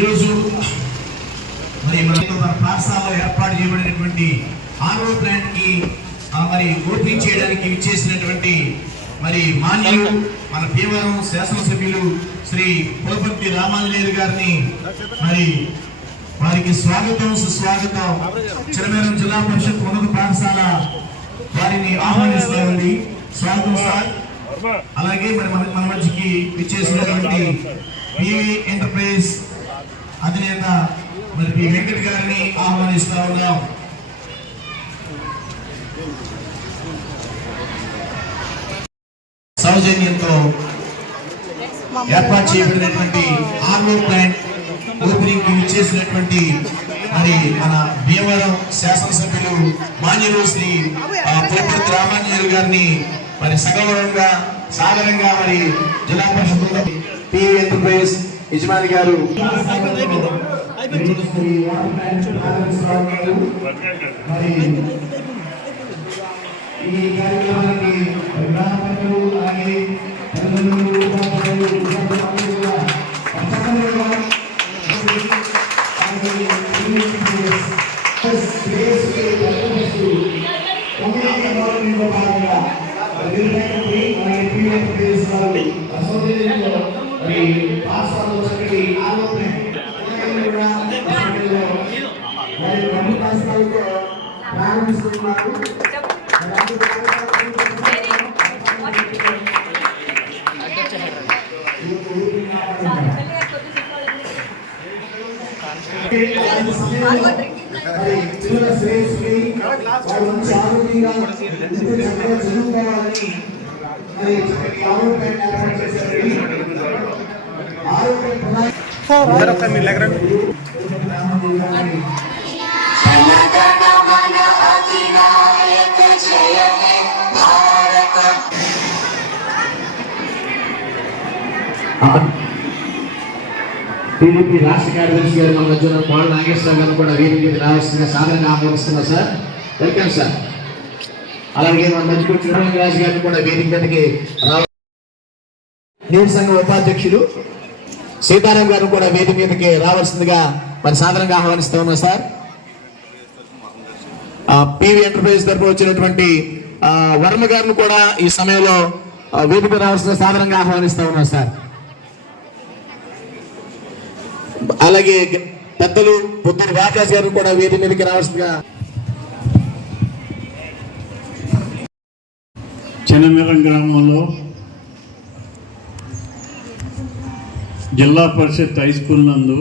ఈరోజు మరి మన మన పాఠశాలలో ఏర్పాటు చేయబడినటువంటి ఆరో ప్లాంట్కి మరి ఓపెన్ చేయడానికి ఇచ్చేసినటువంటి మరి మాన్యులు మన భీమవరం శాసనసభ్యులు శ్రీ పులపర్తి రామాంజనేయులు గారిని మరి వారికి స్వాగతం సుస్వాగతం. చిరమేరం జిల్లా పరిషత్ ఉన్నత పాఠశాల వారిని ఆహ్వానిస్తామండి స్వాగతం సార్. అలాగే మరి మన మన మధ్యకి ఇచ్చేసినటువంటి ఎంటర్ప్రైజ్ అధినేత మరి పి. వెంకట్ గారిని ఆహ్వానిస్తా ఉన్నాం. సౌజన్యంతో ఏర్పాటు చేయబడినటువంటి ఆర్మీ ప్లాంట్ ఓపెనింగ్కి మరి మన భీమవరం శాసనసభ్యులు మాన్యులు శ్రీ ఆ, పులపర్తి రామాంజనేయులు గారిని మరి సగౌరవంగా సాగరంగా మరి జిల్లా పరిషత్ ఎంటర్ప్రైజ్ యజమాని గారు. ఈ కార్యక్రమానికి గ్రామస్తులు అలాగే తల్లిదండ్రులు, ఉపాధ్యాయులు, కూడా భాగంగా అలాగే అసోసియేషన్లో మరి పాఠశాలలో చక్కటి ఆలోచన కూడా అసెంబ్లీలో మరి రెండు పాఠశాలతో ప్రారంభిస్తున్నారు పిల్లల శ్రేయస్సుకి వారు మంచి ఆరోగ్యంగా ఎంతో చక్కగా చదువుకోవాలని మరి చక్కటి ఆరోగ్యం ఏర్పాటు చేశారండి అందరూ టీడీపీ రాష్ట్ర కార్యదర్శి గారు మన మధ్య పాల నాగేశ్వర గారు కూడా వీరికి రావాల్సిన సాధన ఆహ్వానిస్తున్నా సార్. వెల్కమ్ సార్ అలాగే మన మధ్యకు చూడరాజు గారు కూడా వీరికి రావాలి రావ నీరసంఘ ఉపాధ్యక్షులు సీతారాం గారు కూడా వేది మీదకి రావాల్సిందిగా మరి సాధారణంగా ఆహ్వానిస్తూ ఉన్నా సార్. పివి ఎంటర్ప్రైజ్ తరపు వచ్చినటువంటి వర్మ గారిని కూడా ఈ సమయంలో వేదిక రావాల్సిన సాధారణంగా ఆహ్వానిస్తూ ఉన్నా సార్. అలాగే పెద్దలు పుత్తూరు రాకాశ్ గారు కూడా వేది మీదకి రావాల్సిందిగా చిన్నమిరం గ్రామంలో జిల్లా పరిషత్ హై స్కూల్ నందు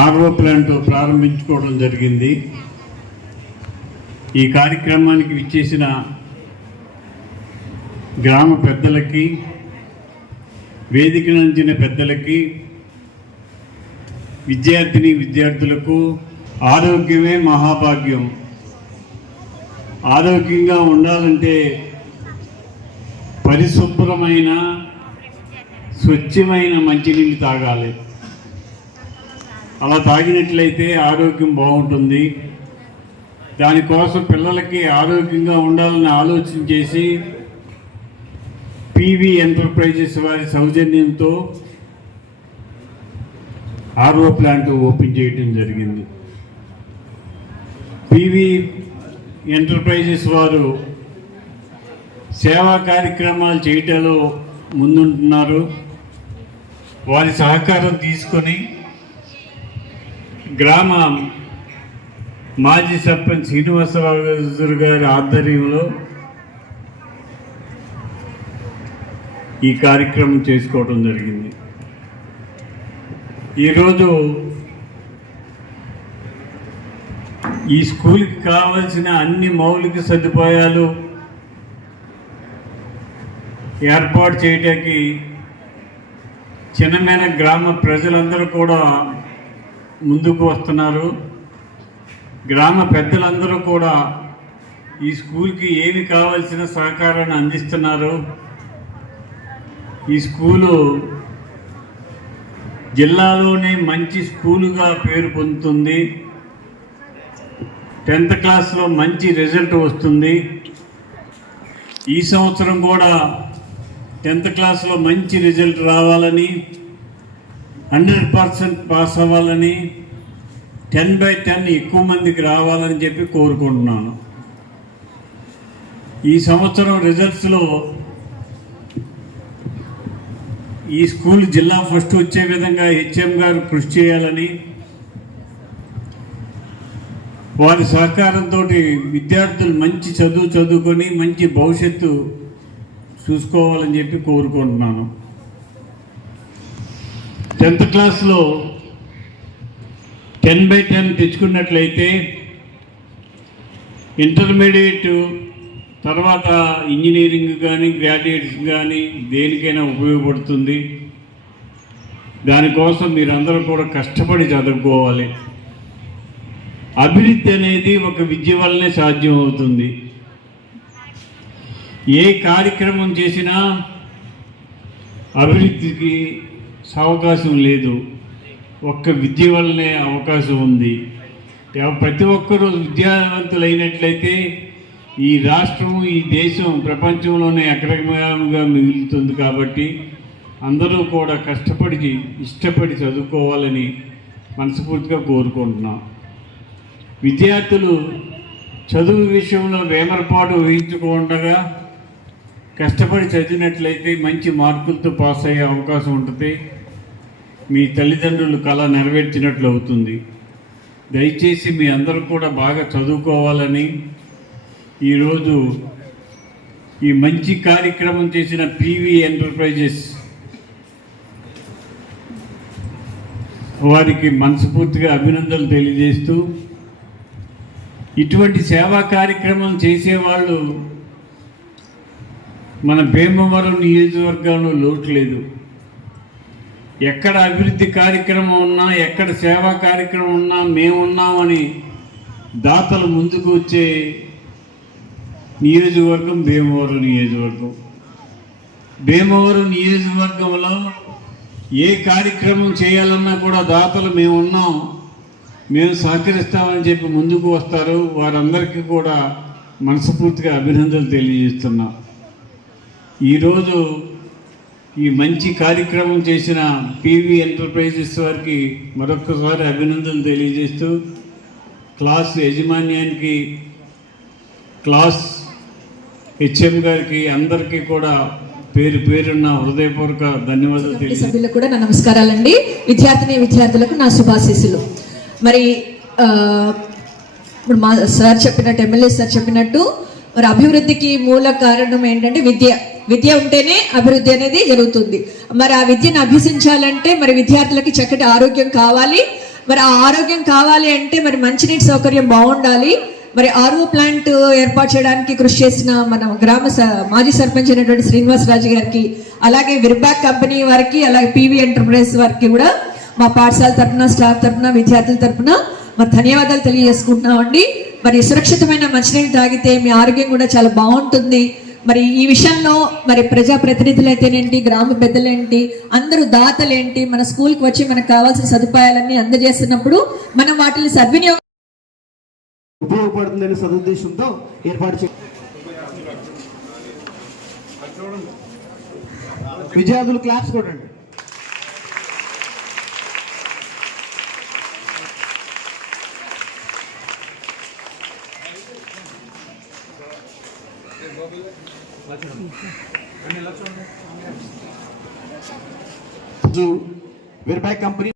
ఆర్ఓ ప్లాంట్ ప్రారంభించుకోవడం జరిగింది. ఈ కార్యక్రమానికి విచ్చేసిన గ్రామ పెద్దలకి వేదిక నంచిన పెద్దలకి విద్యార్థిని విద్యార్థులకు ఆరోగ్యమే మహాభాగ్యం. ఆరోగ్యంగా ఉండాలంటే పరిశుభ్రమైన స్వచ్ఛమైన మంచినీళ్ళు తాగాలి. అలా తాగినట్లయితే ఆరోగ్యం బాగుంటుంది. దానికోసం పిల్లలకి ఆరోగ్యంగా ఉండాలని ఆలోచన చేసి పీవీ ఎంటర్ప్రైజెస్ వారి సౌజన్యంతో ఆర్ఓ ప్లాంట్ ఓపెన్ చేయడం జరిగింది. పీవీ ఎంటర్ప్రైజెస్ వారు సేవా కార్యక్రమాలు చేయటంలో ముందుంటున్నారు. వారి సహకారం తీసుకొని గ్రామ మాజీ సర్పంచ్ శ్రీనివాసరావు గారి ఆధ్వర్యంలో ఈ కార్యక్రమం చేసుకోవడం జరిగింది. ఈరోజు ఈ స్కూల్కి కావాల్సిన అన్ని మౌలిక సదుపాయాలు ఏర్పాటు చేయడానికి చిన్నమైన గ్రామ ప్రజలందరూ కూడా ముందుకు వస్తున్నారు. గ్రామ పెద్దలందరూ కూడా ఈ స్కూల్కి ఏమి కావాల్సిన సహకారాన్ని అందిస్తున్నారు. ఈ స్కూలు జిల్లాలోనే మంచి స్కూలుగా పేరు పొందుతుంది. టెన్త్ క్లాస్లో మంచి రిజల్ట్ వస్తుంది. ఈ సంవత్సరం కూడా టెన్త్ క్లాస్లో మంచి రిజల్ట్ రావాలని హండ్రెడ్ పర్సెంట్ పాస్ అవ్వాలని టెన్ బై టెన్ ఎక్కువ మందికి రావాలని చెప్పి కోరుకుంటున్నాను. ఈ సంవత్సరం రిజల్ట్స్లో ఈ స్కూల్ జిల్లా ఫస్ట్ వచ్చే విధంగా హెచ్ఎం గారు కృషి చేయాలని వారి సహకారంతో విద్యార్థులు మంచి చదువు చదువుకొని మంచి భవిష్యత్తు చూసుకోవాలని చెప్పి కోరుకుంటున్నాను. టెన్త్ క్లాస్లో టెన్ బై టెన్ తెచ్చుకున్నట్లయితే ఇంటర్మీడియట్ తర్వాత ఇంజనీరింగ్ కానీ గ్రాడ్యుయేట్స్ కానీ దేనికైనా ఉపయోగపడుతుంది. దానికోసం మీరందరూ కూడా కష్టపడి చదువుకోవాలి. అభివృద్ధి అనేది ఒక విద్య వల్లనే సాధ్యం అవుతుంది ఏ కార్యక్రమం చేసినా అభివృద్ధికి అవకాశం లేదు. ఒక్క విద్య వల్లనే అవకాశం ఉంది. ప్రతి ఒక్కరూ విద్యావంతులైనట్లయితే ఈ రాష్ట్రం ఈ దేశం ప్రపంచంలోనే అగ్రగామిగా మిగులుతుంది కాబట్టి అందరూ కూడా కష్టపడి ఇష్టపడి చదువుకోవాలని మనస్ఫూర్తిగా కోరుకుంటున్నాం. విద్యార్థులు చదువు విషయంలో వేమరపాటు వహించుకుండగా కష్టపడి చదివినట్లయితే మంచి మార్కులతో పాస్ అయ్యే అవకాశం ఉంటుంది. మీ తల్లిదండ్రులు కళ నెరవేర్చినట్లు అవుతుంది. దయచేసి మీ అందరూ కూడా బాగా చదువుకోవాలని ఈరోజు ఈ మంచి కార్యక్రమం చేసిన పీవీ ఎంటర్ప్రైజెస్ వారికి మనస్ఫూర్తిగా అభినందనలు తెలియజేస్తూ ఇటువంటి సేవా కార్యక్రమం చేసేవాళ్ళు మన భీమవరం నియోజకవర్గంలో లోటు లేదు. ఎక్కడ అభివృద్ధి కార్యక్రమం ఉన్నా ఎక్కడ సేవా కార్యక్రమం ఉన్నా మేమున్నామని దాతలు ముందుకు వచ్చే నియోజకవర్గం భీమవరం నియోజకవర్గం. భీమవరం నియోజకవర్గంలో ఏ కార్యక్రమం చేయాలన్నా కూడా దాతలు మేము ఉన్నాం మేము సహకరిస్తామని చెప్పి ముందుకు వస్తారు. వారందరికీ కూడా మనస్ఫూర్తిగా అభినందనలు తెలియజేస్తున్నాం. ఈరోజు ఈ మంచి కార్యక్రమం చేసిన పివి ఎంటర్ప్రైజెస్ వారికి మరొకసారి అభినందనలు తెలియజేస్తూ క్లాస్ యజమాన్యానికి క్లాస్ హెచ్ఎం గారికి అందరికీ కూడా పేరు పేరున్న హృదయపూర్వక ధన్యవాదాలు సభ్యులకు కూడా నా నమస్కారాలండి. విద్యార్థిని విద్యార్థులకు నా శుభాశీస్సులు. మరి ఇప్పుడు మా సార్ చెప్పినట్టు ఎమ్మెల్యే సార్ చెప్పినట్టు మరి అభివృద్ధికి మూల కారణం ఏంటంటే విద్య. విద్య ఉంటేనే అభివృద్ధి అనేది జరుగుతుంది. మరి ఆ విద్యను అభ్యసించాలంటే మరి విద్యార్థులకి చక్కటి ఆరోగ్యం కావాలి. మరి ఆ ఆరోగ్యం కావాలి అంటే మరి మంచినీటి సౌకర్యం బాగుండాలి. మరి ఆర్ఓ ప్లాంట్ ఏర్పాటు చేయడానికి కృషి చేసిన మన గ్రామ స- మాజీ సర్పంచ్ అయినటువంటి శ్రీనివాస్ రాజు గారికి అలాగే విర్బాక్ కంపెనీ వారికి అలాగే పీవీ ఎంటర్ప్రైజ్ వారికి కూడా మా పాఠశాల తరపున స్టాఫ్ తరపున విద్యార్థుల తరపున మరి ధన్యవాదాలు తెలియజేసుకుంటున్నామండి. మరి సురక్షితమైన మంచినీళ్ళు తాగితే మీ ఆరోగ్యం కూడా చాలా బాగుంటుంది. మరి ఈ విషయంలో మరి ప్రజా ప్రతినిధులు అయితేనేంటి గ్రామ పెద్దలేంటి అందరూ దాతలేంటి మన స్కూల్కి వచ్చి మనకు కావాల్సిన సదుపాయాలన్నీ అందజేస్తున్నప్పుడు మనం వాటిని సద్వినియోగం ఉపయోగపడుతుందనే సదుద్దేశంతో ఏర్పాటు చే విద్యార్థులు క్లాప్స్ కొట్టండి. విర్బాక్ కంపెనీ